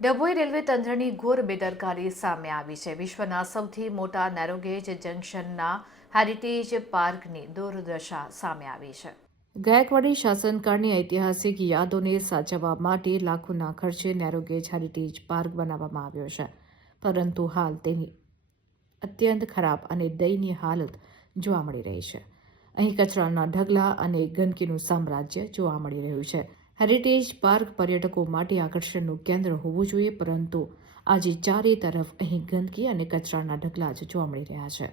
Dabhoi railway તંત્રની ઘોર બેદરકારી સામે આવી છે. વિશ્વના સૌથી મોટા નેરોગેજ જંકશનના હેરિટેજ પાર્કની દુર્દશા સામે આવી છે. ગાયકવાડી શાસનકાળની ઐતિહાસિક યાદોને સાચવવા માટે લાખોના ખર્ચે નેરોગેજ હેરિટેજ પાર્ક બનાવવામાં આવ્યો છે. પરંતુ હાલ તેની અત્યંત ખરાબ અને દયનીય હાલત જોવા મળી રહી છે. અહીં કચરાના ઢગલા અને ગંદકીનું સામ્રાજ્ય જોવા મળી રહ્યું છે. હેરિટેજ પાર્ક પર્યટકો માટે આકર્ષણનું કેન્દ્ર હોવું જોઈએ, પરંતુ આજે ચારે તરફ અહીં ગંદકી અને કચરાના ઢગલા જ જોવા મળી રહ્યા છે.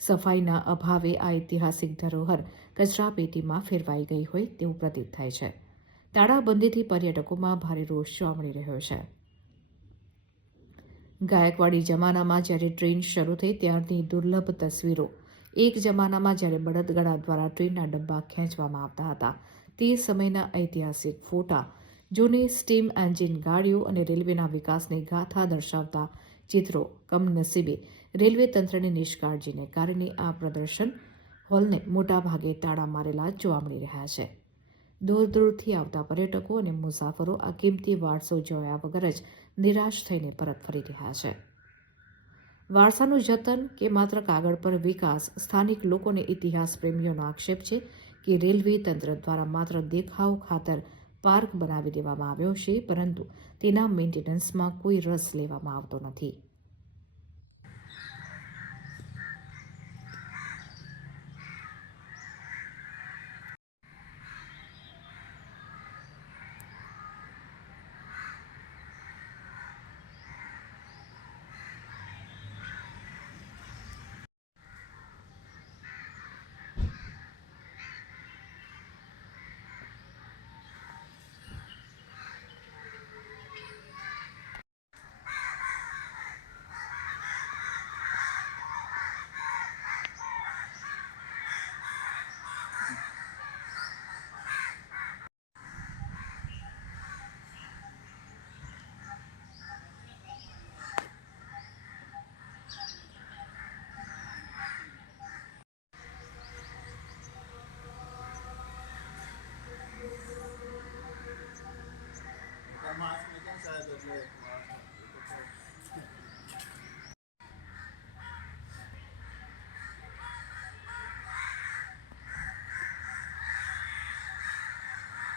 સફાઈના અભાવે આ ઐતિહાસિક ધરોહર કચરા પેટીમાં ફેરવાઈ ગઈ હોય તેવું પ્રતીત થાય છે. તાળાબંધીથી પર્યટકોમાં ભારે રોષ જોવા મળી રહ્યો છે. ગાયકવાડી જમાનામાં જ્યારે ટ્રેન શરૂ થઈ ત્યારની દુર્લભ તસવીરો એક જમાનામાં જ્યારે બળદગાડા દ્વારા ટ્રેનના ડબ્બા ખેંચવામાં આવતા હતા તે સમયના ઐતિહાસિક ફોટા, જૂની સ્ટીમ એન્જિન ગાડીઓ અને રેલવેના વિકાસની ગાથા દર્શાવતા ચિત્રો કમનસીબે રેલવે તંત્રની નિષ્કાળજીને કારણે આ પ્રદર્શન હોલને મોટાભાગે તાળા મારેલા જોવા મળી રહ્યા છે. દૂર દૂરથી આવતા પર્યટકો અને મુસાફરો આ કિંમતી વારસો જોયા વગર જ નિરાશ થઈને પરત ફરી રહ્યા છે. વારસાનું જતન કે માત્ર કાગળ પર વિકાસ, સ્થાનિક લોકોને ઇતિહાસ પ્રેમીઓનો આક્ષેપ છે કે રેલવે તંત્ર દ્વારા માત્ર દેખાવ ખાતર પાર્ક બનાવી દેવામાં આવ્યો છે, પરંતુ તેના મેન્ટેનન્સમાં કોઈ રસ લેવામાં આવતો નથી.